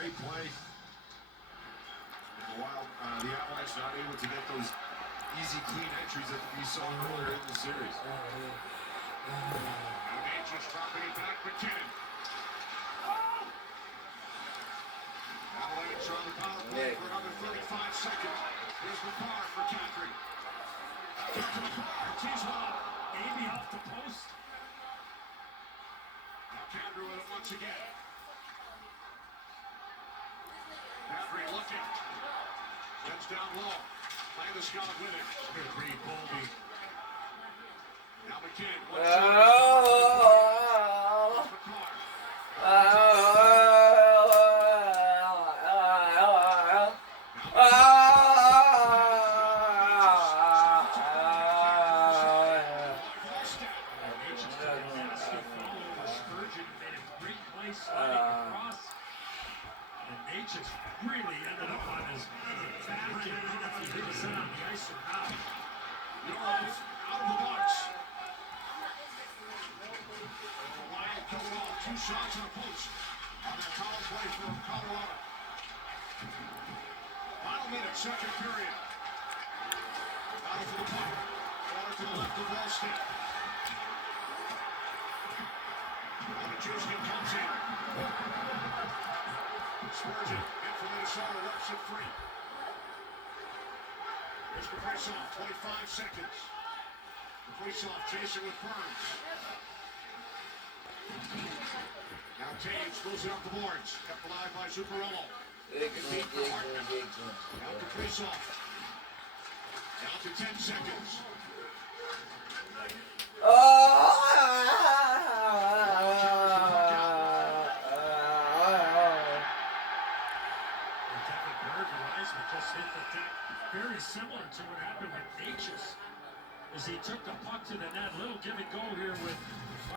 great play. While the Avalanche not able to get those easy, clean entries that we saw earlier in the series. Just dropping it back, McKinnon. Avalanche on the power play for another 35 seconds. Here's the bar for Caffrey. Tees one up. Maybe off the post. Now Caffrey with it once again. Caffrey looking. Sends down low. Landeskog with it. Good read, Boldy. Now McKinnon. One just really ended up on his back. I don't know if he hit his head on the ice or not. Yards out of the box. Wyatt coming off. 2 shots on a post. On that power play for Colorado. Final minute, second period. Battle for the puck. Water to the left of Wallstead. Matushin comes in. Spurs it in for Minnesota, lets it free. Here's the face-off, 25 seconds. The face-off chasing with Burns. Now Taves throws it up the boards. Kept alive by Zuccarello. Deep for Hartman. Now the face-off. Down to 10 seconds. Just hit the deck, very similar to what happened with Natchez as he took the puck to the net. Little give and go here with